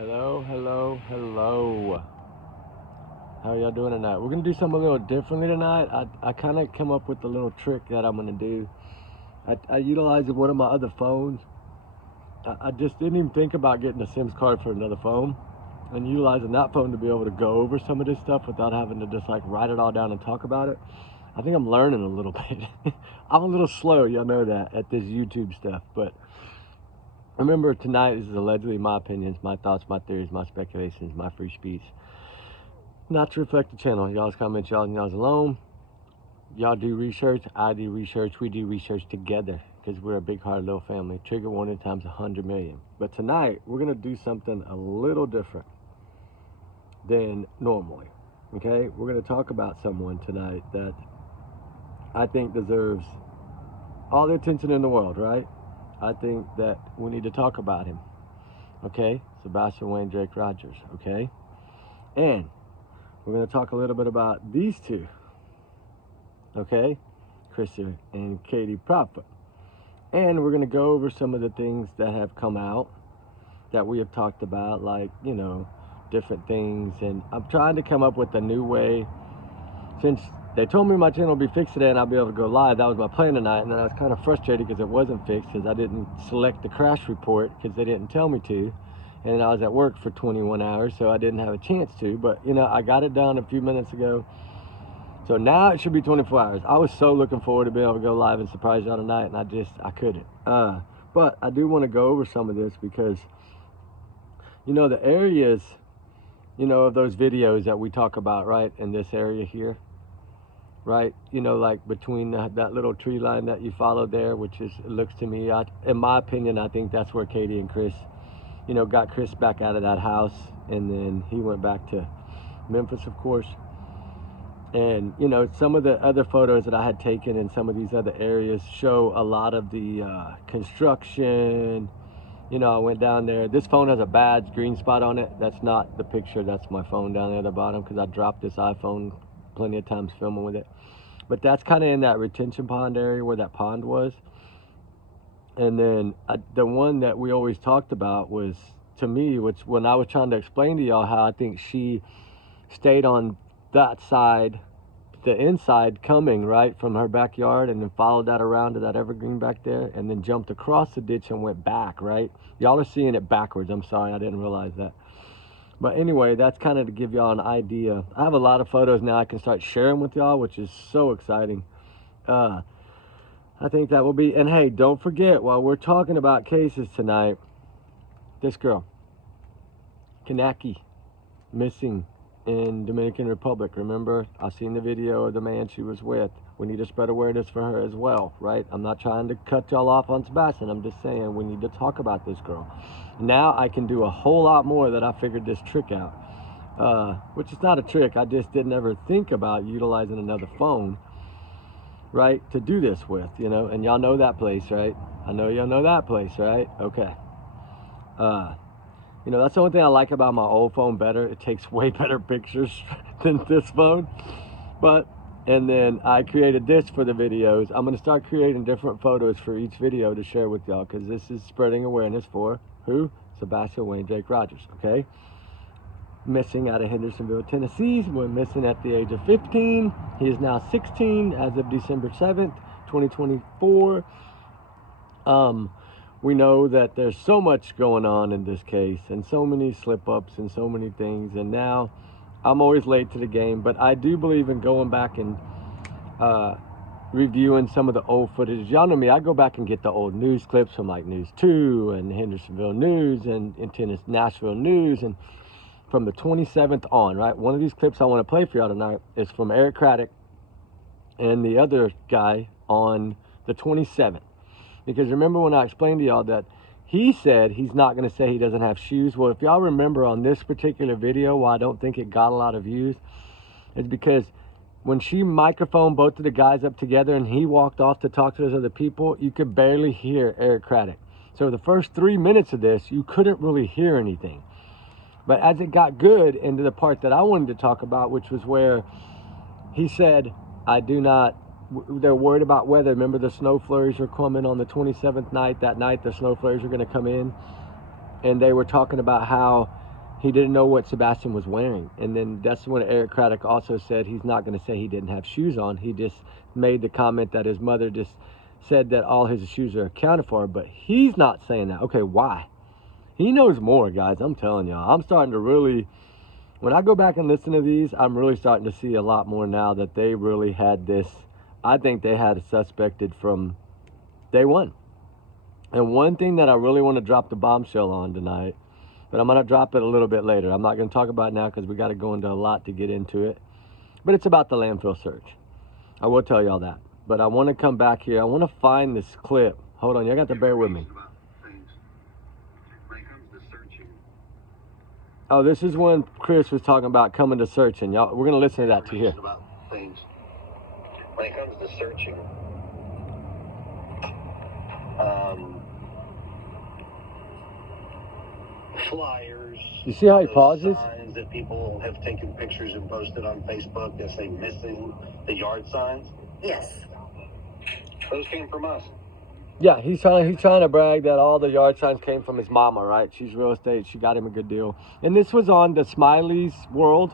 Hello, hello, hello. How y'all doing tonight? We're gonna do something a little differently tonight. I kind of come up with a little trick that I'm gonna do. I utilized one of my other phones. I just didn't even think about getting a SIMS card for another phone and utilizing that phone to be able to go over some of this stuff without having to just like write it all down and talk about it. I think I'm learning a little bit. I'm a little slow, y'all know that, at this YouTube stuff, but remember, tonight is allegedly my opinions, my thoughts, my theories, my speculations, my free speech. Not to reflect the channel. Y'all's comments, y'all's alone. Y'all do research, I do research, we do research together because we're a big hearted little family. Trigger warning times 100 million. But tonight, we're going to do something a little different than normally. Okay? We're going to talk about someone tonight that I think deserves all the attention in the world, right? I think that we need to talk about him. Okay? Sebastian Wayne Drake Rogers. Okay? And we're going to talk a little bit about these two. Okay? Krista and Katie Prophet. And we're going to go over some of the things that have come out that we have talked about, like, you know, different things. And I'm trying to come up with a new way. Since they told me my channel will be fixed today and I'll be able to go live, that was my plan tonight. And then I was kind of frustrated because it wasn't fixed because I didn't select the crash report because they didn't tell me to. And I was at work for 21 hours, so I didn't have a chance to. But, you know, I got it done a few minutes ago. So now it should be 24 hours. I was so looking forward to being able to go live and surprise y'all tonight, and I couldn't. But I do want to go over some of this because, you know, the areas, you know, of those videos that we talk about, right, in this area here, right, you know, like between that little tree line that you followed there, which is, it looks to me, in my opinion, I think that's where Katie and Chris, you know, got Chris back out of that house, and then he went back to Memphis, of course. And, you know, some of the other photos that I had taken in some of these other areas show a lot of the construction. You know, I went down there. This phone has a bad green spot on it. That's not the picture. That's my phone down there at the bottom because I dropped this iPhone plenty of times filming with it. But that's kind of in that retention pond area where that pond was. And then the one that we always talked about was, to me, which when I was trying to explain to y'all how I think she stayed on that side, the inside coming right from her backyard, and then followed that around to that evergreen back there, and then jumped across the ditch and went back, right? Y'all are seeing it backwards. I'm sorry, I didn't realize that. But anyway, that's kind of to give y'all an idea. I have a lot of photos now I can start sharing with y'all, which is so exciting. I think that will be, and hey, don't forget, while we're talking about cases tonight, this girl, Kanaki, missing in Dominican Republic. Remember, I've seen the video of the man she was with. We need to spread awareness for her as well, right? I'm not trying to cut y'all off on Sebastian. I'm just saying we need to talk about this girl. Now I can do a whole lot more that I figured this trick out, which is not a trick. I just didn't ever think about utilizing another phone, right, to do this with, you know. And y'all know that place, right? I know y'all know that place, right? Okay. You know, that's the only thing I like about my old phone better. It takes way better pictures than this phone. But, and then I created this for the videos. I'm going to start creating different photos for each video to share with y'all, because this is spreading awareness for who? Sebastian Wayne Drake Rogers, okay? Missing out of Hendersonville, Tennessee. Went missing at the age of 15. He is now 16 as of December 7th, 2024. We know that there's so much going on in this case, and so many slip-ups and so many things, and now I'm always late to the game, but I do believe in going back and reviewing some of the old footage. Y'all know me, I go back and get the old news clips from like News 2 and Hendersonville News and Nashville News, and from the 27th on, right? One of these clips I want to play for y'all tonight is from Eric Craddock and the other guy on the 27th. Because remember when I explained to y'all that he said he's not going to say he doesn't have shoes. Well, if y'all remember on this particular video, why I don't think it got a lot of views, is because when she microphoned both of the guys up together and he walked off to talk to those other people, you could barely hear Eric Craddock. So the first 3 minutes of this, you couldn't really hear anything. But as it got good into the part that I wanted to talk about, which was where he said, they're worried about weather. Remember, the snow flurries were coming on the 27th night. That night, the snow flurries were going to come in. And they were talking about how he didn't know what Sebastian was wearing. And then that's when Eric Craddock also said he's not going to say he didn't have shoes on. He just made the comment that his mother just said that all his shoes are accounted for, but he's not saying that. Okay, why? He knows more, guys. I'm telling y'all. I'm starting to really, when I go back and listen to these, I'm really starting to see a lot more now that they really had this. I think they had it suspected from day one. And one thing that I really want to drop the bombshell on tonight, but I'm going to drop it a little bit later. I'm not going to talk about it now because we got to go into a lot to get into it. But it's about the landfill search. I will tell y'all that. But I want to come back here. I want to find this clip. Hold on. You got to bear with me. Oh, this is when Chris was talking about coming to searching. Y'all, we're going to listen to that to here. When it comes to searching, flyers. You see how he pauses? Signs that people have taken pictures and posted on Facebook that say missing, the yard signs. Yes. Those came from us. Yeah, he's trying to brag that all the yard signs came from his mama, right? She's real estate. She got him a good deal. And this was on the Smiley's World.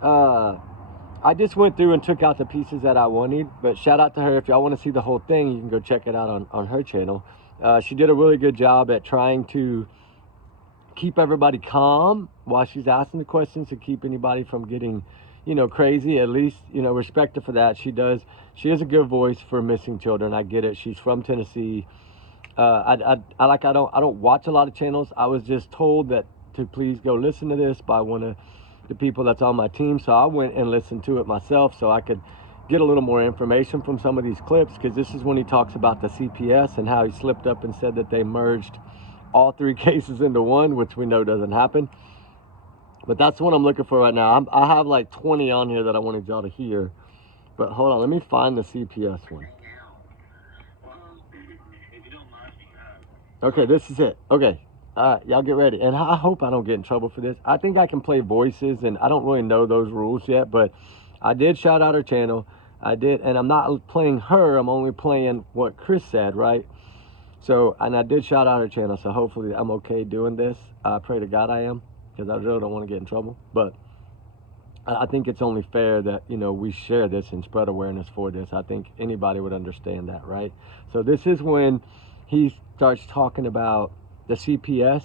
I just went through and took out the pieces that I wanted. But shout out to her. If y'all want to see the whole thing, you can go check it out on her channel. She did a really good job at trying to keep everybody calm while she's asking the questions to keep anybody from getting, crazy. At least, respect her for that. She is a good voice for missing children. I get it. She's from Tennessee. I don't watch a lot of channels. I was just told that to please go listen to this by one of the people that's on my team. So I went and listened to it myself so I could get a little more information from some of these clips, because this is when he talks about the CPS and how he slipped up and said that they merged all 3 cases into one, which we know doesn't happen. But that's what I'm looking for right now. I have like 20 on here that I wanted y'all to hear. But hold on, let me find the CPS one. Okay, this is it. Okay, y'all get ready. And I hope I don't get in trouble for this. I think I can play voices, and I don't really know those rules yet, but I did shout out her channel. I did, and I'm not playing her. I'm only playing what Chris said, right? So, and I did shout out her channel, so hopefully I'm okay doing this. I pray to God I am, because I really don't want to get in trouble. But I think it's only fair that, we share this and spread awareness for this. I think anybody would understand that, right? So this is when he starts talking about the CPS,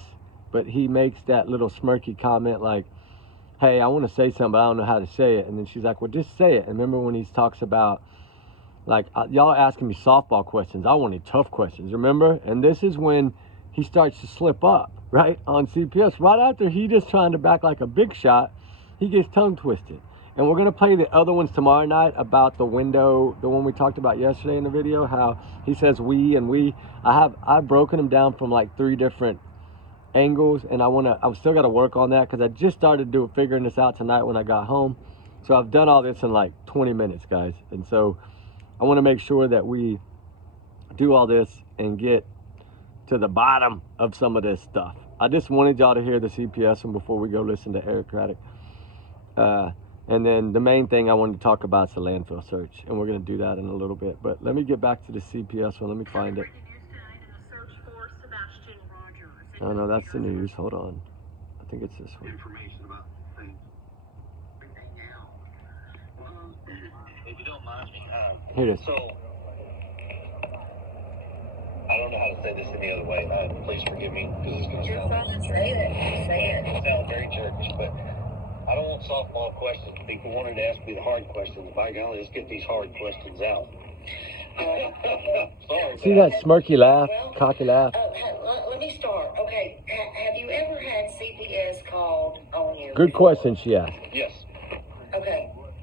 but he makes that little smirky comment like, hey, I want to say something, but I don't know how to say it. And then she's like, well, just say it. And remember when he talks about, like, y'all are asking me softball questions. I wanted tough questions, remember? And this is when he starts to slip up, right, on CPS. Right after he just trying to back like a big shot, he gets tongue twisted. And we're going to play the other ones tomorrow night about the window, the one we talked about yesterday in the video, how he says we and we. I've broken them down from like 3 different angles, and I've still got to work on that because I just started figuring this out tonight when I got home. So I've done all this in like 20 minutes, guys. And so I want to make sure that we do all this and get to the bottom of some of this stuff. I just wanted y'all to hear the CPS one before we go listen to Eric Craddock. And then the main thing I wanted to talk about is the landfill search, and we're going to do that in a little bit. But let me get back to the CPS one. Let me find it. Oh, no, that's the news. Hold on. I think it's this one. Information about things. If you don't mind me, Here it is. so I don't know how to say this any other way. Please forgive me, because it's going to sound very Turkish, but I don't want softball questions. People wanted to ask me the hard questions. By golly, let's get these hard questions out. Sorry. See that smirky laugh, cocky laugh? Let me start. Okay, have you ever had CPS called on you? Good question she asked. Yes.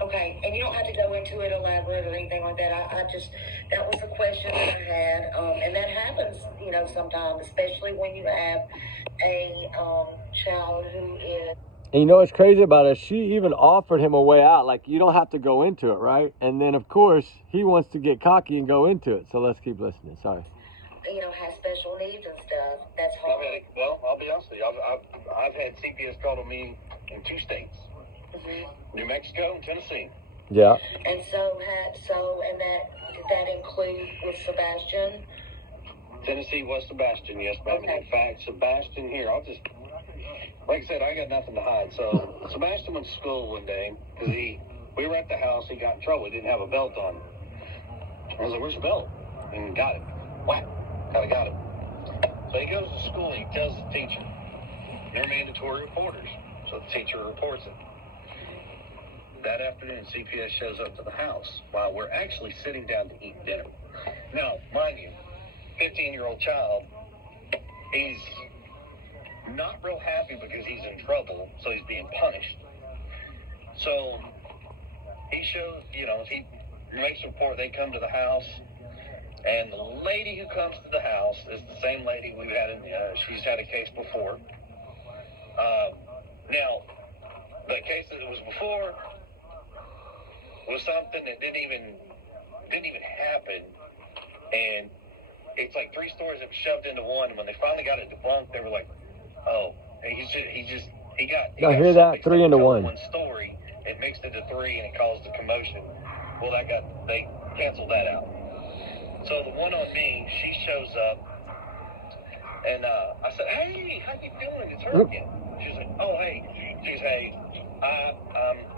Okay, and you don't have to go into it elaborate or anything like that. That was a question that I had, and that happens, sometimes, especially when you have a child who is. And you know what's crazy about it? She even offered him a way out. Like, you don't have to go into it, right? And then, of course, he wants to get cocky and go into it. So let's keep listening. Sorry. Has special needs and stuff. That's hard. I'll be honest with you. I've had CPS called on me in 2 states. Mm-hmm. New Mexico and Tennessee. Yeah. And did that include with Sebastian? Tennessee was Sebastian, yes, ma'am. Okay. In fact, Sebastian here, like I said, I got nothing to hide. So Sebastian went to school one day because we were at the house. He got in trouble. He didn't have a belt on. I was like, "Where's your belt?" And got it. Whack. Kind of got it. So he goes to school and he tells the teacher, "They're mandatory reporters." So the teacher reports it. That afternoon, CPS shows up to the house while we're actually sitting down to eat dinner. Now, mind you, 15-year-old child, he's not real happy because he's in trouble, so he's being punished. So he shows, he makes a report. They come to the house, and the lady who comes to the house is the same lady we've had. She's had a case before. Now, the case that was before was something that didn't even happen, and it's like 3 stories that were shoved into one. And when they finally got it debunked, they were like, "Oh, he got." I hear that 3 into 1. One story, it mixed into 3, and it caused a commotion. Well, they canceled that out. So the one on me, she shows up, and I said, "Hey, how you doing? It's her again." She's like, "Oh, hey." She's, "Hey, I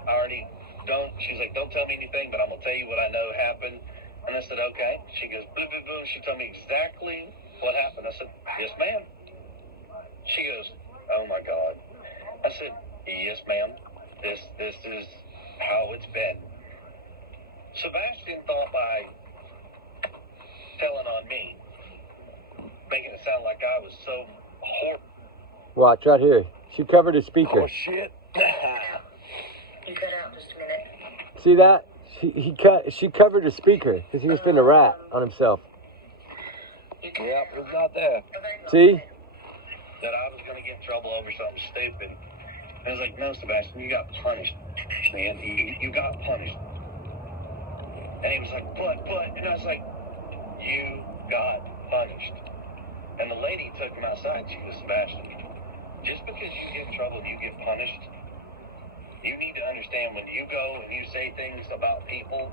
already don't." She's like, "Don't tell me anything, but I'm gonna tell you what I know happened." And I said, "Okay." She goes, "Boo, boo, boo." She told me exactly what happened. I said, "Yes, ma'am." She goes, "Oh my God." I said, "Yes, ma'am. This is how it's been." Sebastian thought by telling on me, making it sound like I was so horrible. Watch right here. She covered his speaker. Oh shit! You cut out just a minute. See that? She covered his speaker because he was finna rat on himself. Yep, it's not there. See? That I was gonna get in trouble over something stupid. I was like, "No, Sebastian, you got punished, man. You got punished." And he was like, "But," and I was like, "You got punished." And the lady took him outside. She goes, "Sebastian, just because you get in trouble, you get punished. You need to understand when you go and you say things about people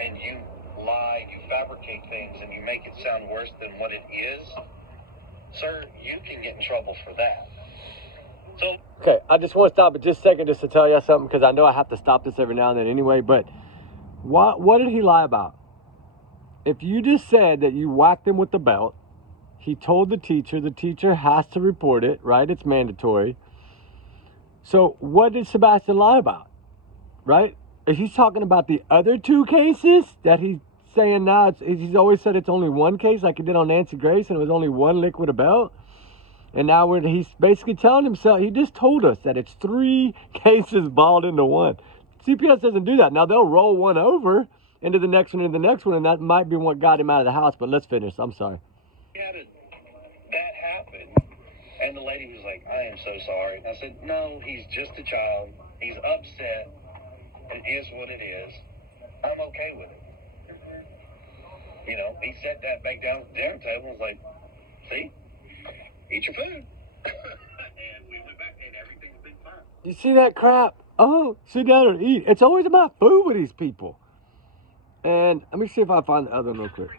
and you lie, you fabricate things, and you make it sound worse than what it is, sir, you can get in trouble for that." So, okay, I just want to stop it just a second just to tell you something because I know I have to stop this every now and then anyway, but what did he lie about? If you just said that you whacked him with the belt, he told the teacher has to report it, right? It's mandatory. So what did Sebastian lie about, right? If he's talking about the other 2 cases that he's saying now, he's always said it's only 1 case, like he did on Nancy Grace, and it was only 1 lick with a belt. And now he's basically telling himself, he just told us that it's 3 cases balled into 1. CPS doesn't do that. Now they'll roll one over into the next one and the next one, and that might be what got him out of the house, but let's finish. I'm sorry. that happened, and the lady was like, "I am so sorry." And I said, "No, he's just a child. He's upset. It is what it is. I'm okay with it." He set that back down at the dinner table and was like, "See? Eat your food." And we went back and everything's been fine. You see that crap? Oh, sit down and eat. It's always about food with these people. And let me see if I find the other one real quick.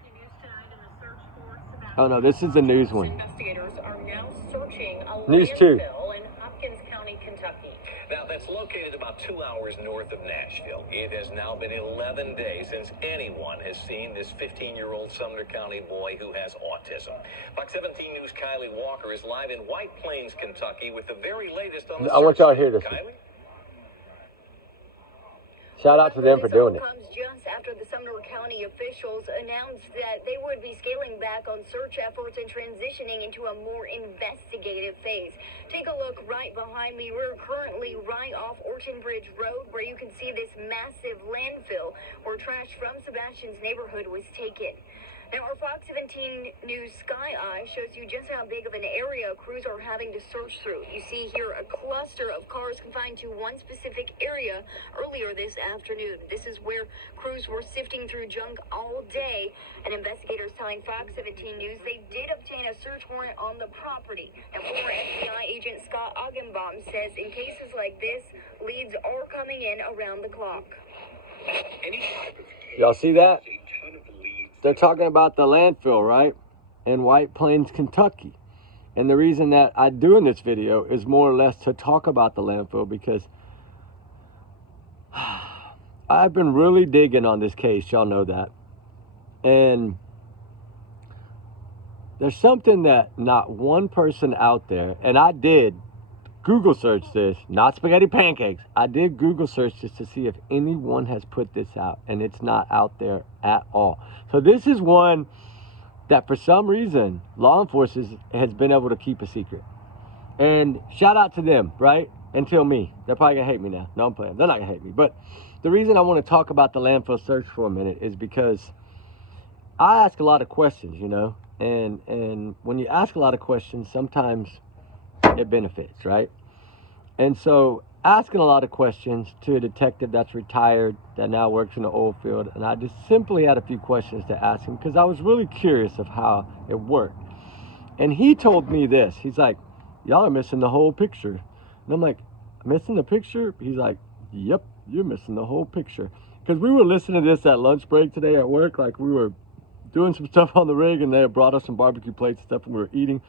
Oh no, this is the news one. Investigators are now searching a News 2. landfill in Hopkins County, Kentucky. Now, that's located about 2 hours north of Nashville. It has now been 11 days since anyone has seen this 15-year-old Sumner County boy who has autism. Fox 17 News' Kylie Walker is live in White Plains, Kentucky with the very latest on the I want y'all to hear this. Kylie? Shout out to them for doing it. Comes just after the Sumner County officials announced that they would be scaling back on search efforts and transitioning into a more investigative phase. Take a look right behind me. We're currently right off Orton Bridge Road, where you can see this massive landfill where trash from Sebastian's neighborhood was taken. Now, our Fox 17 News Sky Eye shows you just how big of an area crews are having to search through. You see here a cluster of cars confined to one specific area earlier this afternoon. This is where crews were sifting through junk all day, and investigators telling Fox 17 News they did obtain a search warrant on the property. And former FBI agent Scott Augenbaum says in cases like this, leads are coming in around the clock. Y'all see that? They're talking about the landfill, right? In White Plains, Kentucky. And the reason that I'm doing this video is more or less to talk about the landfill, because I've been really digging on this case. Y'all know that. And there's something that not one person out there, and I did Google search this, not spaghetti pancakes. I did Google search this to see if anyone has put this out, and it's not out there at all. So this is one that for some reason law enforcement has been able to keep a secret. And shout out to them, right? Until me. They're probably gonna hate me now. No, I'm playing. They're not gonna hate me. But the reason I want to talk about the landfill search for a minute is because I ask a lot of questions, you know, and when you ask a lot of questions, sometimes it benefits, right? And so asking a lot of questions to a detective that's retired, that now works in the oil field, and I just simply had a few questions to ask him because I was really curious of how it worked. And he told me this. He's like, y'all are missing the whole picture. And I'm like, missing the picture? He's like, yep, you're missing the whole picture. Because we were listening to this at lunch break today at work, like we were doing some stuff on the rig, and they brought us some barbecue plates and stuff, and we were eating.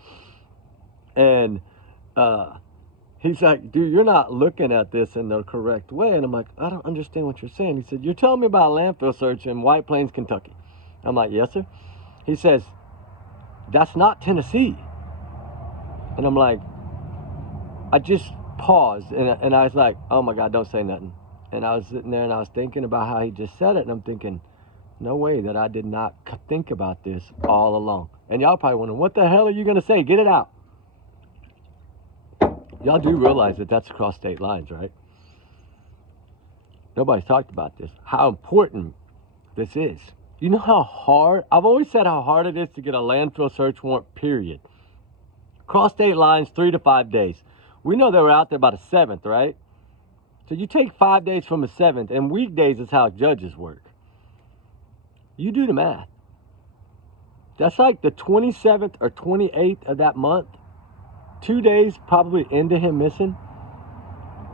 And he's like, dude, you're not looking at this in the correct way. And I'm like, I don't understand what you're saying. He said, you're telling me about a landfill search in White Plains, Kentucky. I'm like, yes, sir. He says, that's not Tennessee. And I'm like, I just paused, and I was like, oh my God, don't say nothing. And I was sitting there and I was thinking about how he just said it, and I'm thinking, no way that I did not think about this all along. And y'all probably wondering, what the hell are you going to say? Get it out. Y'all do realize that that's across state lines, right? Nobody's talked about this, how important this is. You know how hard, I've always said how hard it is to get a landfill search warrant, period. Cross state lines, 3 to 5 days. We know they were out there by the 7th, right? So you take 5 days from the 7th, and weekdays is how judges work. You do the math. That's like the 27th or 28th of that month. 2 days probably into him missing.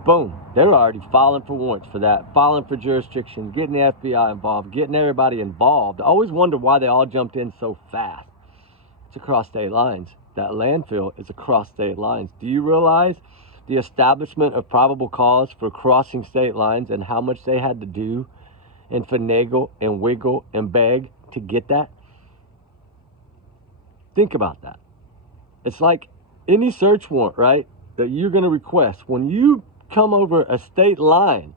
Boom. They're already filing for warrants for that, filing for jurisdiction, getting the FBI involved, getting everybody involved. I always wonder why they all jumped in so fast. It's across state lines. That landfill is across state lines. Do you realize the establishment of probable cause for crossing state lines and how much they had to do and finagle and wiggle and beg to get that? Think about that. It's like any search warrant, right, that you're going to request. When you come over a state line,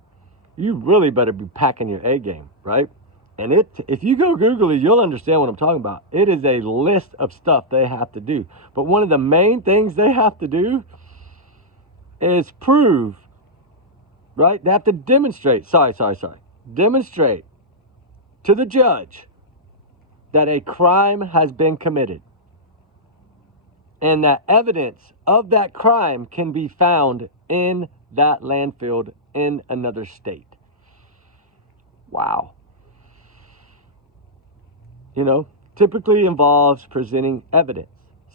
you really better be packing your A game, right? And if you go Google it, you'll understand what I'm talking about. It is a list of stuff they have to do. But one of the main things they have to do is prove, right? They have to demonstrate, demonstrate to the judge that a crime has been committed. And that evidence of that crime can be found in that landfill in another state. Wow. You know, typically involves presenting evidence,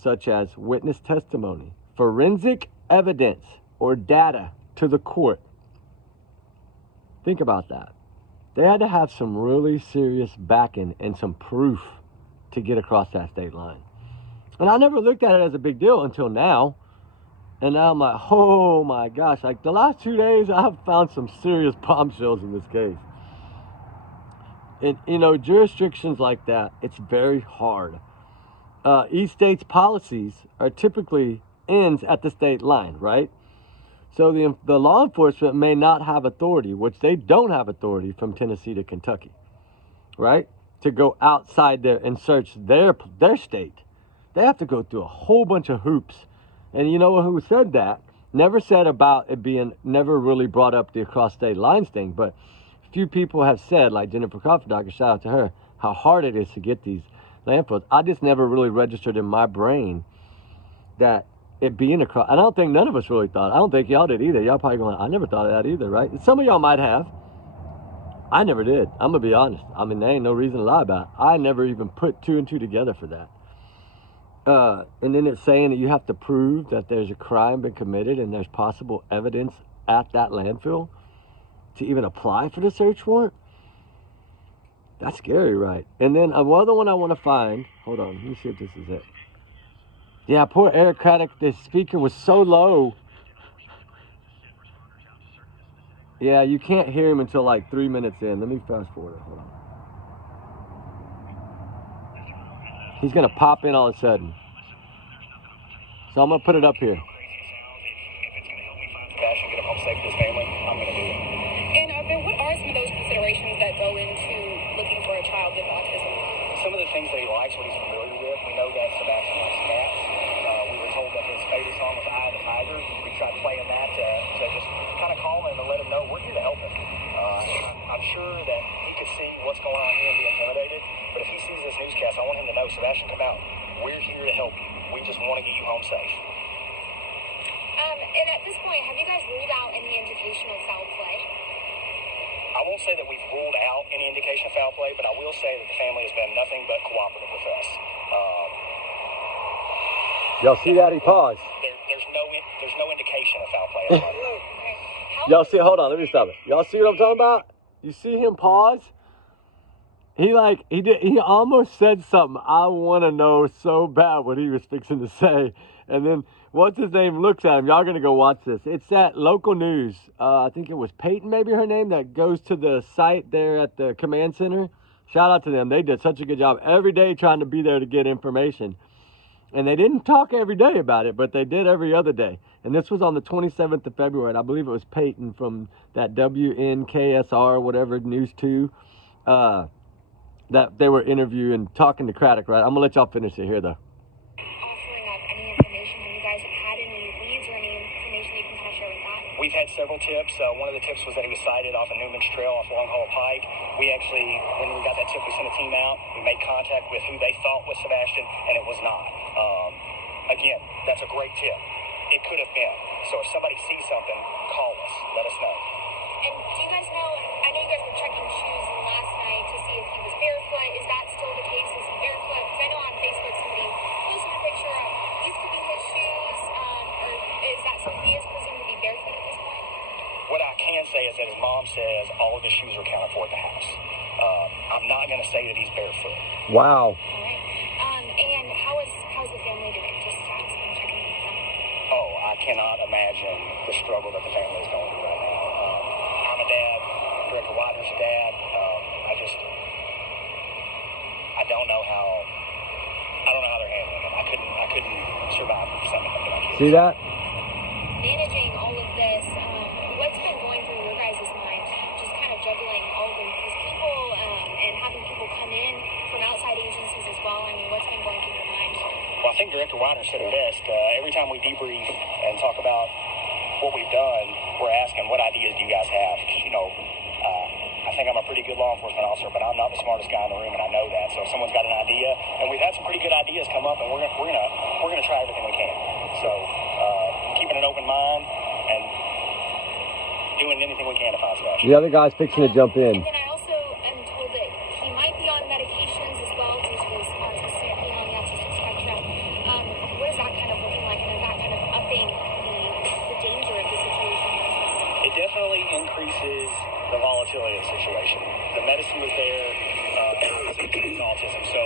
such as witness testimony, forensic evidence, or data to the court. Think about that. They had to have some really serious backing and some proof to get across that state line. And I never looked at it as a big deal until now. And now I'm like, oh my gosh, like the last 2 days, I've found some serious bombshells in this case. And, you know, jurisdictions like that, it's very hard. Each state's policies are typically ends at the state line, right? So the law enforcement may not have authority, which they don't have authority from Tennessee to Kentucky, right? To go outside there and search their state. They have to go through a whole bunch of hoops. And you know who said that? Never said about it being, never really brought up the across state lines thing, but few people have said, like Jennifer Cofferdogger, shout out to her, how hard it is to get these landfills. I just never really registered in my brain that it being across. I don't think none of us really thought. I don't think y'all did either. Y'all probably going, I never thought of that either, right? Some of y'all might have. I never did. I'm going to be honest. I mean, there ain't no reason to lie about it. I never even put 2 and 2 together for that. And then it's saying that you have to prove that there's a crime been committed and there's possible evidence at that landfill to even apply for the search warrant. That's scary, right? And then another one I want to find. Hold on, let me see if this is it. Yeah, poor Eric Craddock. The speaker was so low. Yeah, you can't hear him until like 3 minutes in. Let me fast forward it. Hold on. He's going to pop in all of a sudden. So I'm going to put it up here. If it's going to help me find Sebastian, get him home safe to his family, I'm going to do it. And what are some of those considerations that go into looking for a child with autism? Some of the things that he likes, what he's familiar with. We know that Sebastian likes cats. We were told that his favorite song was Eye of the Tiger. We tried playing that to just kind of calm him and let him know we're here to help him. I'm sure that he could see what's going on here and be intimidated. But if he sees this newscast, I want him to know, Sebastian, come out. We're here to help you. We just want to get you home safe. And at this point, have you guys ruled out any indication of foul play? I won't say that we've ruled out any indication of foul play, but I will say that the family has been nothing but cooperative with us. Y'all see that? He paused. There's no indication of foul play. Y'all see? Hold on. Let me stop it. Y'all see what I'm talking about? You see him pause? He almost said something. I want to know so bad what he was fixing to say. And then what's his name looks at him. Y'all going to go watch this. It's that local news. I think it was Peyton, maybe her name, that goes to the site there at the command center. Shout out to them. They did such a good job every day trying to be there to get information. And they didn't talk every day about it, but they did every other day. And this was on the 27th of February. And I believe it was Peyton from that WNKSR, whatever, News 2, that they were interviewing, talking to Craddock, right? I'm going to let y'all finish it here, though. Offering up any information, have you guys had any leads or any information you can kind of share with that? We've had several tips. One of the tips was that he was sighted off of Newman's Trail off Long Hollow Pike. We actually, when we got that tip, we sent a team out. We made contact with who they thought was Sebastian, and it was not. Again, that's a great tip. It could have been. So if somebody sees something, call us. Let us know. And do you guys know, I know you guys were checking shoes last night to see if he was barefoot. Is that still the case? Is he barefoot? Because I know on Facebook somebody posted a picture of these could be his shoes, or is that something he is presumed to be barefoot at this point? What I can say is that his mom says all of his shoes are accounted for at the house. I'm not going to say that he's barefoot. Wow. All right. And how's the family doing? Just asking, checking things out. Oh, I cannot imagine the struggle that the family is going through right now. I'm a dad. Director Widener's a dad. I don't know how they're handling it. I couldn't survive something like that. See that? Managing all of this, what's been going through your guys' mind? Just kind of juggling all of these people and having people come in from outside agencies as well. I mean, what's been going through your mind? Well, I think Director Widener said it best. Every time we debrief and talk about what we've done, we're asking, what ideas do you guys have? I think I'm a pretty good law enforcement officer, but I'm not the smartest guy in the room, and I know that. So if someone's got an idea, and we've had some pretty good ideas come up, and we're gonna try everything we can. So keeping an open mind and doing anything we can to find Sebastian. The other guy's fixing to jump in. And then I also am told that he might be on medications as well due to his autistic, being on the autistic spectrum. What is that kind of looking like, and is that kind of upping the danger of the situation? It definitely increases the volatility of the situation. The medicine was there, his autism. So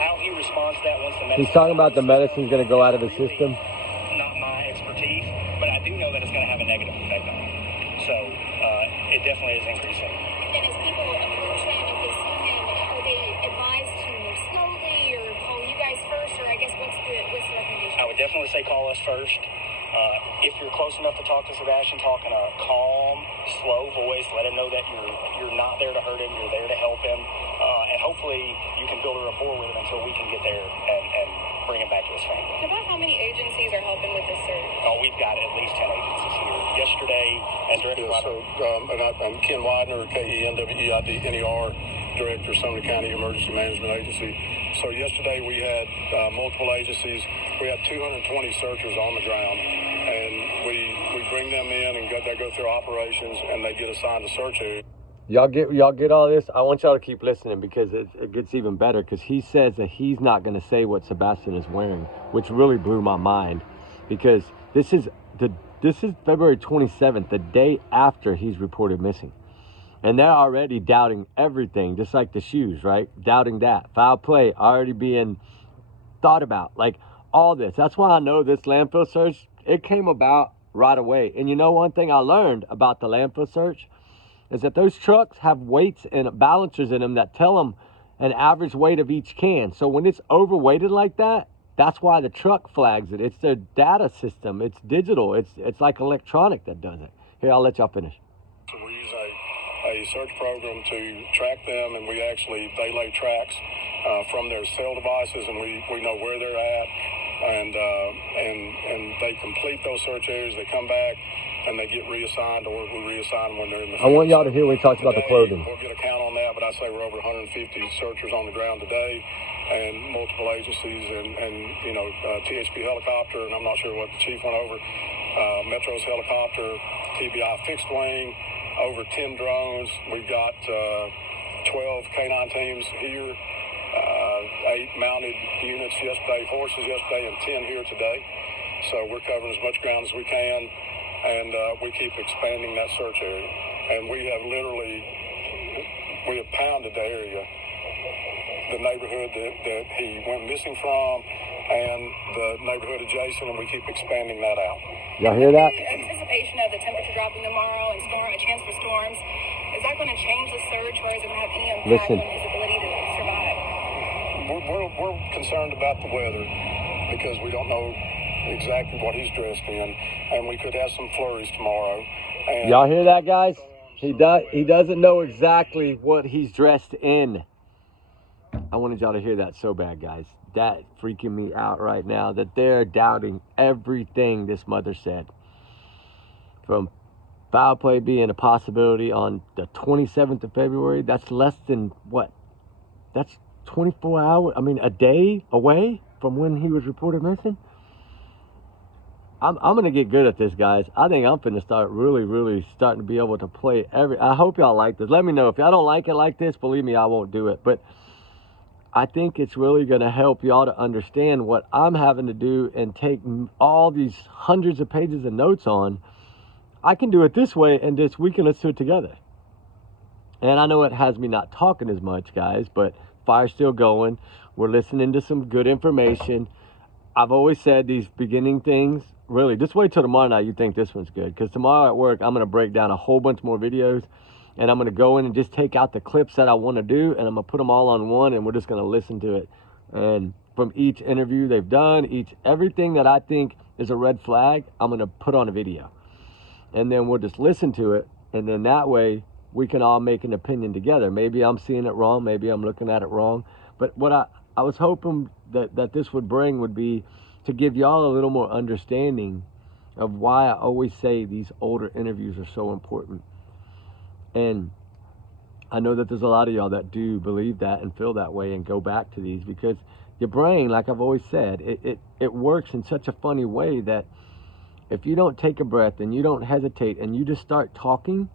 how he responds to that once the medicine... He's talking about the medicine's going to go out of his system. Not my expertise, but I do know that it's going to have a negative effect on him. So it definitely is increasing. And as people approach him, if they see him, are they advised to move slowly or call you guys first? Or I guess what's the recommendation? I would definitely say call us first. If you're close enough to talk to Sebastian, talk in a calm, slow voice. Let him know that you're not there to hurt him. You're there to help him. And hopefully you can build a rapport with him until we can get there and bring him back to his family. About how many agencies are helping with this search? Oh, we've got at least 10 agencies here. Yesterday, and Director I'm Ken Widener, KENWEIDNER, Director, Sumner County Emergency Management Agency. So yesterday we had multiple agencies. We had 220 searchers on the ground, and we bring them in and they go through operations, and they get assigned a search area. Y'all get all this? I want y'all to keep listening because it gets even better, because he says that he's not going to say what Sebastian is wearing, which really blew my mind, because this is February 27th, the day after he's reported missing. And they're already doubting everything, just like the shoes, right? Doubting that. Foul play already being thought about. Like, all this. That's why I know this landfill search, it came about right away. And you know, one thing I learned about the landfill search is that those trucks have weights and balancers in them that tell them an average weight of each can. So when it's overweighted like that, that's why the truck flags it. It's their data system. It's digital. It's like electronic that does it. Here, I'll let y'all finish. So we use a search program to track them, and they lay tracks from their cell devices, and we know where they're at, and they complete those search areas. They come back and they get reassigned, or we reassign when they're in the field. I want y'all to hear when he talks about the clothing. We'll get a count on that, but I say we're over 150 searchers on the ground today, and multiple agencies, and THP helicopter, and I'm not sure what the chief went over, Metro's helicopter, TBI fixed wing, over 10 drones. We've got 12 K9 teams here, 8 mounted units yesterday, horses yesterday, and 10 here today. So we're covering as much ground as we can, and we keep expanding that search area. And we have pounded the area, the neighborhood that he went missing from, and the neighborhood adjacent, and we keep expanding that out. Y'all hear that? The anticipation of the temperature dropping tomorrow and a chance for storms, is that going to change the search, or is it going to have any impact on his ability to survive? We're concerned about the weather because we don't know exactly what he's dressed in, and we could have some flurries tomorrow. And y'all hear that, guys? He doesn't know exactly what he's dressed in. I wanted y'all to hear that so bad, guys. That's freaking me out right now, that they're doubting everything this mother said. From foul play being a possibility on the 27th of February, that's less than what? That's 24 hours, a day away from when he was reported missing. I'm going to get good at this, guys. I think I'm finna start really starting to be able to play I hope y'all like this. Let me know. If y'all don't like it like this, believe me, I won't do it. But I think it's really going to help y'all to understand what I'm having to do and take all these hundreds of pages of notes on. I can do it this way, and we can let's do it together. And I know it has me not talking as much, guys, but fire's still going. We're listening to some good information. I've always said these beginning things, really, just wait till tomorrow night you think this one's good. Because tomorrow at work, I'm going to break down a whole bunch more videos. And I'm going to go in and just take out the clips that I want to do. And I'm going to put them all on one. And we're just going to listen to it. And from each interview they've done, everything that I think is a red flag, I'm going to put on a video. And then we'll just listen to it. And then that way we can all make an opinion together. Maybe I'm seeing it wrong. Maybe I'm looking at it wrong. But what I was hoping that this would bring would be to give y'all a little more understanding of why I always say these older interviews are so important. And I know that there's a lot of y'all that do believe that and feel that way and go back to these, because your brain, like I've always said, it works in such a funny way that if you don't take a breath and you don't hesitate and you just start talking,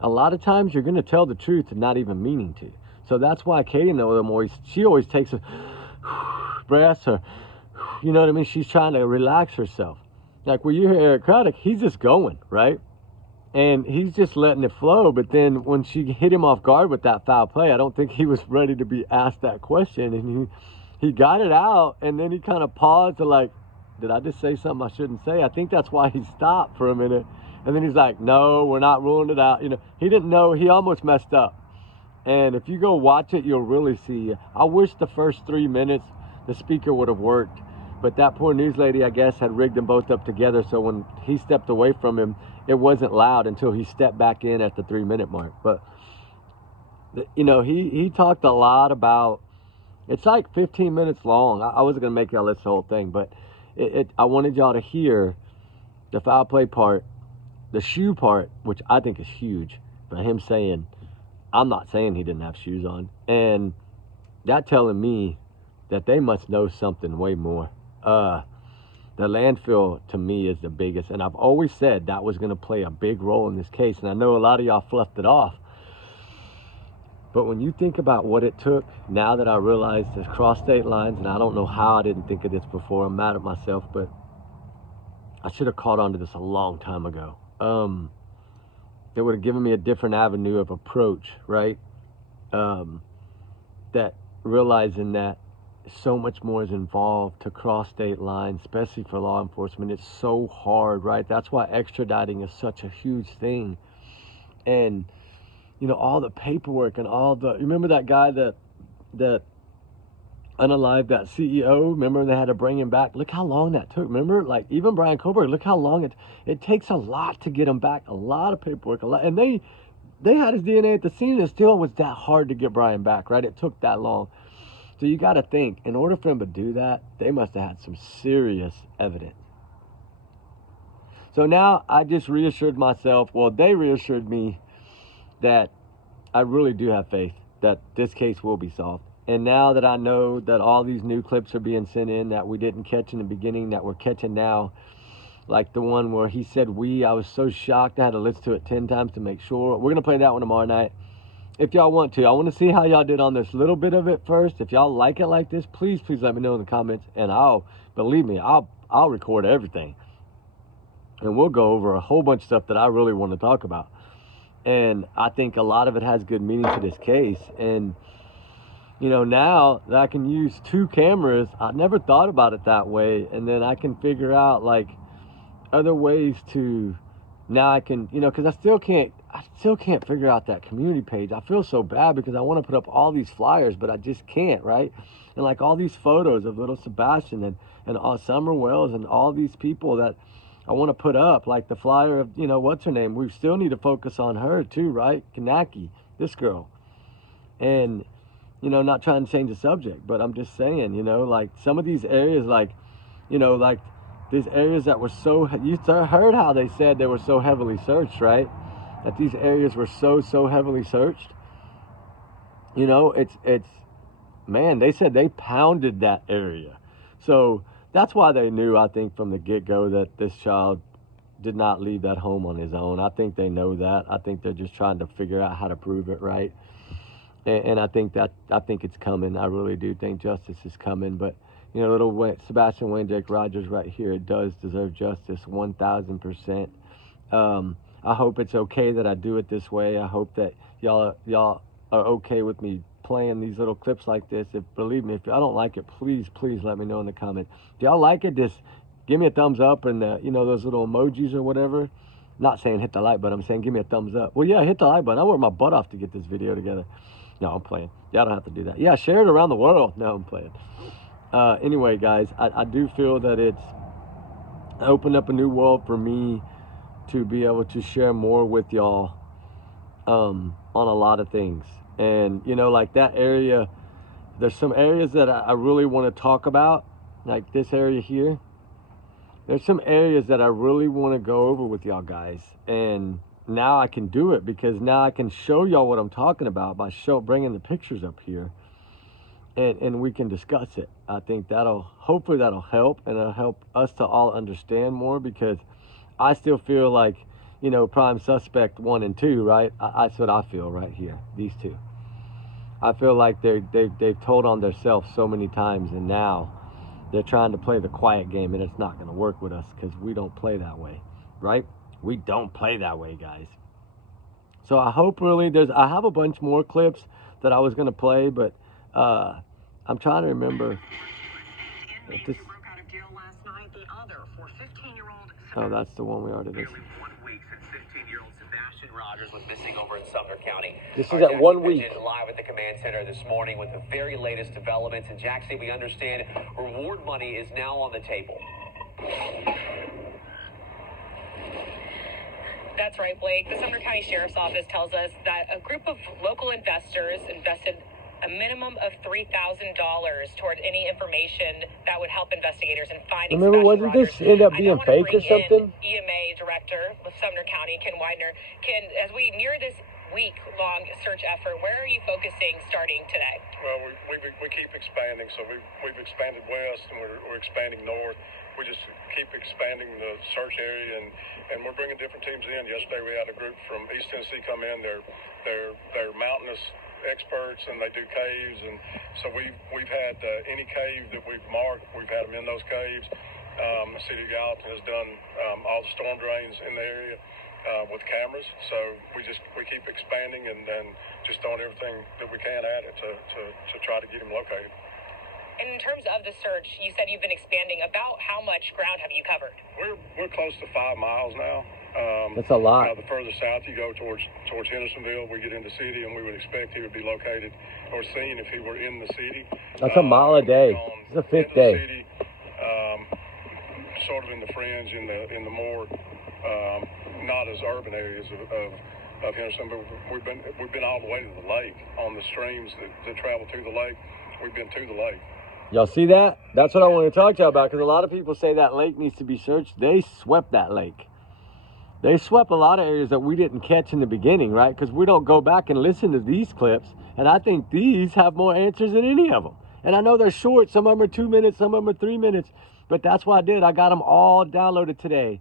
a lot of times you're going to tell the truth and not even meaning to. So that's why Katie she always takes a breath, or, you know what I mean? She's trying to relax herself. Like when you hear Eric Craddock, he's just going, right? And he's just letting it flow. But then when she hit him off guard with that foul play, I don't think he was ready to be asked that question. And he got it out, and then he kind of paused to like, did I just say something I shouldn't say? I think that's why he stopped for a minute. And then he's like, no, we're not ruling it out. You know, he didn't know. He almost messed up. And if you go watch it, you'll really see. I wish the first 3 minutes the speaker would have worked. But that poor news lady, I guess, had rigged them both up together. So when he stepped away from him, it wasn't loud until he stepped back in at the 3-minute mark. But, you know, he talked a lot about, it's like 15 minutes long. I wasn't going to make y'all listen to the whole thing, but I wanted y'all to hear the foul play part, the shoe part, which I think is huge. But him saying, I'm not saying he didn't have shoes on. And that telling me that they must know something way more. The landfill, to me, is the biggest. And I've always said that was going to play a big role in this case. And I know a lot of y'all fluffed it off. But when you think about what it took, now that I realize this cross state lines, and I don't know how I didn't think of this before. I'm mad at myself, but I should have caught on to this a long time ago. It would have given me a different avenue of approach, right? That realizing that so much more is involved to cross state lines, especially for law enforcement. It's so hard, right? That's why extraditing is such a huge thing. And, you know, all the paperwork and all the, remember that guy that unalived that CEO? Remember they had to bring him back? Look how long that took. Remember, like, even Brian Koberg, look how long it takes a lot to get him back, a lot of paperwork, a lot. And they had his DNA at the scene, and it still was that hard to get Brian back, right? It took that long. So you got to think, in order for them to do that, they must have had some serious evidence. So now I just reassured myself, well, they reassured me that I really do have faith that this case will be solved. And now that I know that all these new clips are being sent in that we didn't catch in the beginning, that we're catching now, like the one where he said I was so shocked I had to listen to it 10 times to make sure. We're going to play that one tomorrow night. If y'all want to, I want to see how y'all did on this little bit of it first. If y'all like it like this, please let me know in the comments. And believe me, I'll record everything. And we'll go over a whole bunch of stuff that I really want to talk about. And I think a lot of it has good meaning to this case. And, you know, now that I can use 2 cameras, I never thought about it that way. And then I can figure out, like, other ways to, now I can, you know, because I still can't figure out that community page. I feel so bad because I want to put up all these flyers, but I just can't, right? And like all these photos of little Sebastian and all Summer Wells and all these people that I want to put up, like the flyer of, you know, what's her name? We still need to focus on her too, right? Kanaki, this girl. And, you know, not trying to change the subject, but I'm just saying, you know, like some of these areas, like, you know, like these areas that were so, you heard how they said they were so heavily searched, right? That these areas were so heavily searched. You know, it's man, they said they pounded that area. So that's why they knew, I think, from the get-go that this child did not leave that home on his own. I think they know that. I think they're just trying to figure out how to prove it, right? And I think it's coming. I really do think justice is coming. But, you know, little Sebastian Wayne Jake Rogers right here, it does deserve justice 1,000%. I hope it's okay that I do it this way. I hope that y'all are okay with me playing these little clips like this. Believe me, if I don't like it, please let me know in the comments. If y'all like it, just give me a thumbs up and you know, those little emojis or whatever. Not saying hit the like button, I'm saying give me a thumbs up. Well, yeah, hit the like button. I worked my butt off to get this video together. No, I'm playing. Y'all don't have to do that. Yeah, share it around the world. No, I'm playing. Anyway, guys, I do feel that it's opened up a new world for me to be able to share more with y'all on a lot of things. And, you know, like that area, there's some areas that I really want to talk about, like this area here. There's some areas that I really want to go over with y'all guys. And now I can do it because now I can show y'all what I'm talking about by bringing the pictures up here. And we can discuss it. I think hopefully that'll help, and it'll help us to all understand more, because I still feel like, you know, prime suspect 1 and 2, right? That's what I feel right here, these 2. I feel like they've told on themselves so many times, and now they're trying to play the quiet game, and it's not going to work with us because we don't play that way, right? We don't play that way, guys. So I hope really I have a bunch more clips that I was going to play, but I'm trying to remember. Oh, that's the one we already did. 1 week since 15-year-old Sebastian Rogers was missing over in Sumner County. This is at 1 week. Live at the command center this morning with the very latest developments. And Jackson, we understand reward money is now on the table. That's right, Blake. The Sumner County Sheriff's Office tells us that a group of local investors invested a minimum of $3,000 toward any information that would help investigators in finding Remember, Sebastian wasn't Rogers. this end up being fake or something? EMA Director with Sumner County, Ken Widener. Ken, as we near this week-long search effort, where are you focusing starting today? Well, we keep expanding. So we've expanded west, and we're expanding north. We just keep expanding the search area, and we're bringing different teams in. Yesterday we had a group from East Tennessee come in. They're mountainous experts, and they do caves, and so we've had any cave that we've marked, we've had them in those caves. The city of Gallatin has done all the storm drains in the area with cameras. So we keep expanding and just throwing everything that we can at it to try to get him located. And in terms of the search, you said you've been expanding. About how much ground have you covered? We're close to 5 miles now. That's a lot. The further south you go towards Hendersonville, we get into the city, and we would expect he would be located or seen if he were in the city. That's a mile a day. It's the fifth day. City, sort of in the fringe, in the more not as urban areas of Henderson, but we've been all the way to the lake on the streams that travel to the lake. We've been to the lake. Y'all see that? That's what I want to talk to you about, because a lot of people say that lake needs to be searched. They swept that lake. They swept a lot of areas that we didn't catch in the beginning, right? Because we don't go back and listen to these clips, and I think these have more answers than any of them. And I know they're short. Some of them are 2 minutes, some of them are 3 minutes, but that's what I did. I got them all downloaded today.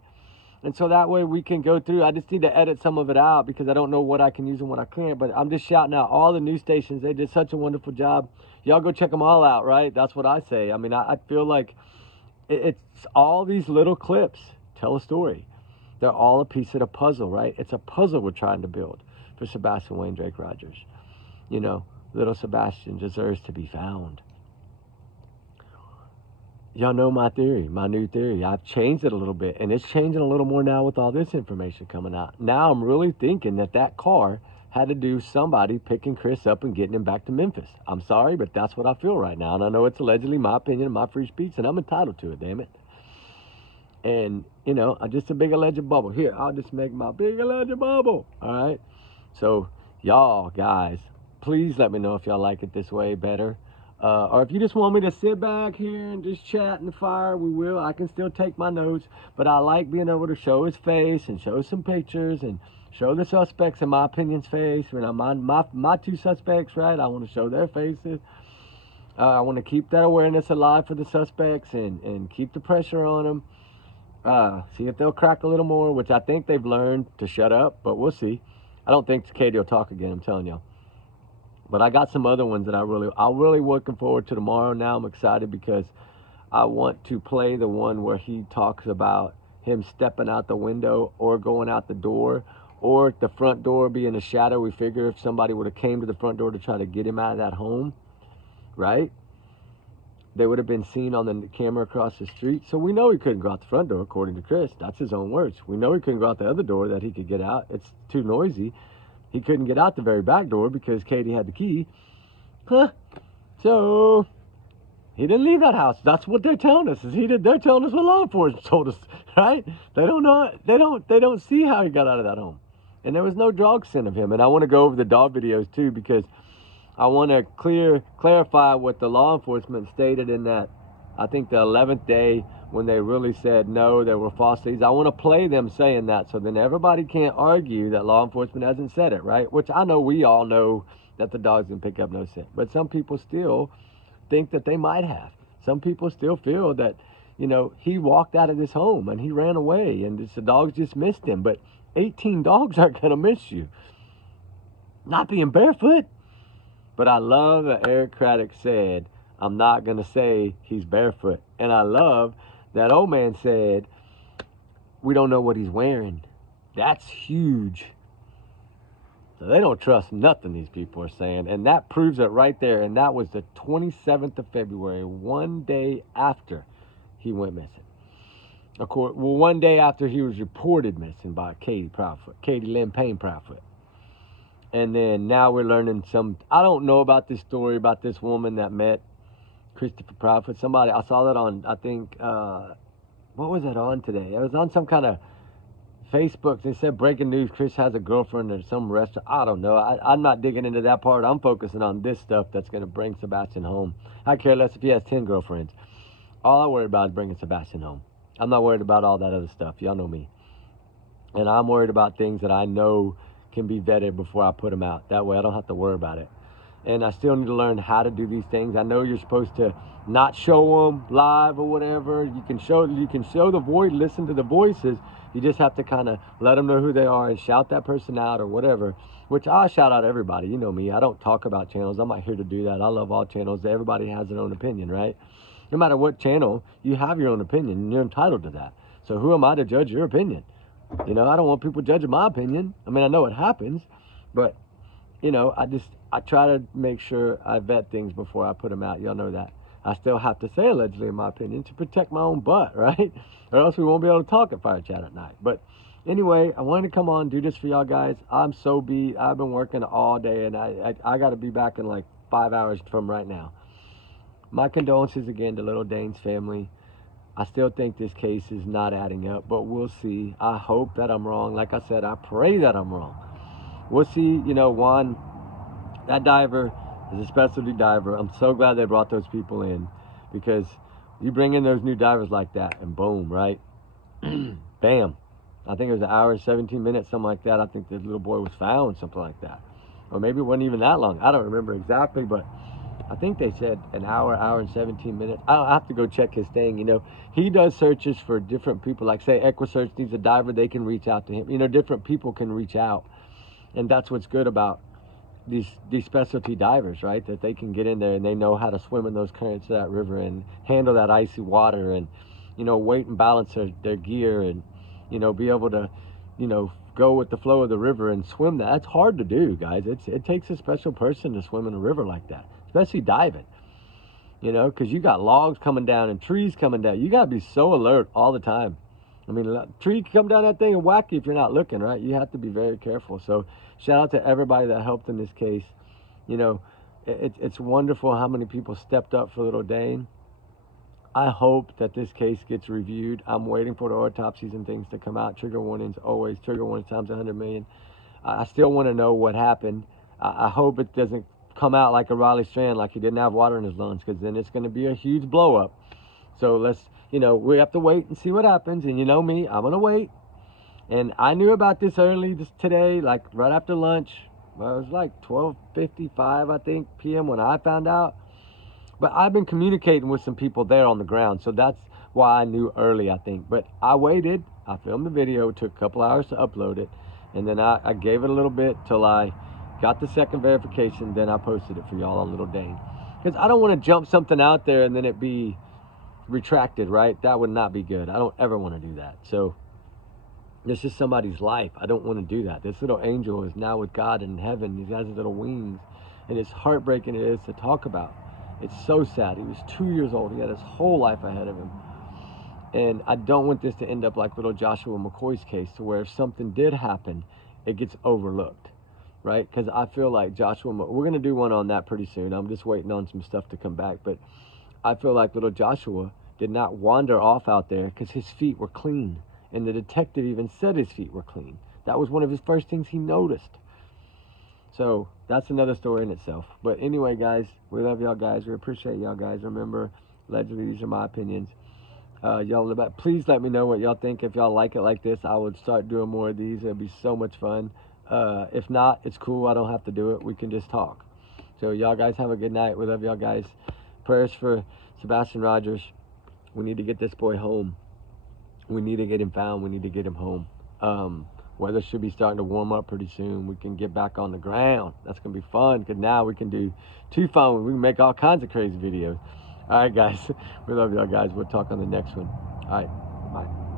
And so that way we can go through. I just need to edit some of it out because I don't know what I can use and what I can't. But I'm just shouting out all the news stations. They did such a wonderful job. Y'all go check them all out, right? That's what I say. I mean, I feel like it's all these little clips tell a story. They're all a piece of the puzzle, right? It's a puzzle we're trying to build for Sebastian Wayne Drake Rogers. You know, little Sebastian deserves to be found. Y'all know my theory, my new theory. I've changed it a little bit, and it's changing a little more now with all this information coming out. Now I'm really thinking that car had to do somebody picking Chris up and getting him back to Memphis. I'm sorry, but that's what I feel right now. And I know it's allegedly my opinion and my free speech, and I'm entitled to it, damn it. And, you know, I'm just a big alleged bubble. Here, I'll just make my big alleged bubble, all right? So, y'all, guys, please let me know if y'all like it this way better. Or if you just want me to sit back here and just chat in the fire, we will. I can still take my notes, but I like being able to show his face and show some pictures and show the suspects in my opinion's face. You know, my two suspects, right? I want to show their faces. I want to keep that awareness alive for the suspects and keep the pressure on them. See if they'll crack a little more, which I think they've learned to shut up, but we'll see. I don't think Katie will talk again, I'm telling y'all. But I got some other ones that I'm really looking forward to tomorrow. Now I'm excited because I want to play the one where he talks about him stepping out the window or going out the door or the front door being a shadow. We figure if somebody would have came to the front door to try to get him out of that home, right? They would have been seen on the camera across the street. So we know he couldn't go out the front door, according to Chris. That's his own words. We know he couldn't go out the other door that he could get out. It's too noisy. He couldn't get out the very back door because Katie had the key. So he didn't leave that house. That's what they're telling us. They're telling us what law enforcement told us, right? They don't know. They don't see how he got out of that home. And there was no dog scent of him. And I want to go over the dog videos too because I want to clarify what the law enforcement stated in that, I think the 11th day when they really said no, there were false leads. I want to play them saying that so then everybody can't argue that law enforcement hasn't said it, right? Which I know we all know that the dogs didn't pick up no scent. But some people still think that they might have. Some people still feel that, you know, he walked out of this home and he ran away and the dogs just missed him. But 18 dogs aren't going to miss you. Not being barefoot. But I love that Eric Craddock said, I'm not going to say he's barefoot. And I love that old man said, we don't know what he's wearing. That's huge. So they don't trust nothing these people are saying. And that proves it right there. And that was the 27th of February, one day after he went missing. Of course, well, one day after he was reported missing by Katie Lynn Payne Proudfoot. And then now we're learning I don't know about this story about this woman that met Christopher Proudfoot. I saw that on, I think, what was that on today? It was on some kind of Facebook. They said breaking news, Chris has a girlfriend at some restaurant. I don't know. I'm not digging into that part. I'm focusing on this stuff that's going to bring Sebastian home. I care less if he has 10 girlfriends. All I worry about is bringing Sebastian home. I'm not worried about all that other stuff. Y'all know me. And I'm worried about things that I know can be vetted before I put them out. That way I don't have to worry about it. And I still need to learn how to do these things. I know you're supposed to not show them live or whatever. You can show the voice, listen to the voices. You just have to kind of let them know who they are and shout that person out or whatever, which I shout out everybody. You know me. I don't talk about channels. I'm not here to do that. I love all channels. Everybody has their own opinion, right? No matter what channel, you have your own opinion and you're entitled to that. So who am I to judge your opinion? You know, I don't want people judging my opinion. I mean, I know it happens, but, you know, I try to make sure I vet things before I put them out. Y'all know that. I still have to say allegedly, in my opinion, to protect my own butt, right? Or else we won't be able to talk at Fire Chat at night. But anyway, I wanted to come on, do this for y'all guys. I'm so beat. I've been working all day, and I got to be back in like 5 hours from right now. My condolences again to little Dane's family. I still think this case is not adding up, but we'll see. I hope that I'm wrong. Like I said, I pray that I'm wrong. We'll see. You know, Juan, that diver is a specialty diver. I'm so glad they brought those people in, because you bring in those new divers like that and boom, right? Bam. I think it was an hour and 17 minutes, something like that. I think the little boy was found, something like that. Or maybe it wasn't even that long. I don't remember exactly, but I think they said an hour and 17 minutes. I have to go check his thing. You know, he does searches for different people. Like say EquiSearch needs a diver, they can reach out to him. You know, different people can reach out. And that's what's good about these specialty divers, right? That they can get in there and they know how to swim in those currents of that river and handle that icy water and, you know, weight and balance their gear and, you know, be able to, you know, go with the flow of the river and swim that. That's hard to do, guys. It takes a special person to swim in a river like that, especially diving, you know, because you got logs coming down and trees coming down. You got to be so alert all the time. I mean, a tree can come down that thing and whack you if you're not looking, right? You have to be very careful. So shout out to everybody that helped in this case. You know, it's wonderful how many people stepped up for little Dane. I hope that this case gets reviewed. I'm waiting for the autopsies and things to come out. Trigger warnings, always. Trigger warnings times 100 million. I still want to know what happened. I hope it doesn't come out like a Riley Strand, like he didn't have water in his lungs, because then it's going to be a huge blow up. So let's, you know, we have to wait and see what happens. And you know me, I'm going to wait. And I knew about this early today, like right after lunch. Well, it was like 12:55, I think, p.m. when I found out. But I've been communicating with some people there on the ground, so that's why I knew early, I think. But I waited. I filmed the video. It took a couple hours to upload it. And then I gave it a little bit till I got the second verification. Then I posted it for y'all on Little Dane. Because I don't want to jump something out there and then it be retracted, right? That would not be good. I don't ever want to do that. So this is somebody's life. I don't want to do that. This little angel is now with God in heaven. He has his little wings. And it's heartbreaking it is to talk about. It's so sad. He was 2 years old. He had his whole life ahead of him. And I don't want this to end up like little Joshua McCoy's case, to where if something did happen, it gets overlooked, right? Because I feel like Joshua, we're going to do one on that pretty soon. I'm just waiting on some stuff to come back. But I feel like little Joshua did not wander off out there because his feet were clean. And the detective even said his feet were clean. That was one of his first things he noticed. So that's another story in itself. But anyway, guys, we love y'all guys. We appreciate y'all guys. Remember, allegedly, these are my opinions. Y'all, please let me know what y'all think. If y'all like it like this, I would start doing more of these. It'd be so much fun. If not, it's cool. I don't have to do it. We can just talk. So y'all guys have a good night. We love y'all guys. Prayers for Sebastian Rogers. We need to get this boy home. We need to get him found. We need to get him home. Weather should be starting to warm up pretty soon. We can get back on the ground. That's going to be fun, because now we can do 2 phones. We can make all kinds of crazy videos. All right, guys. We love y'all guys. We'll talk on the next one. All right. Bye.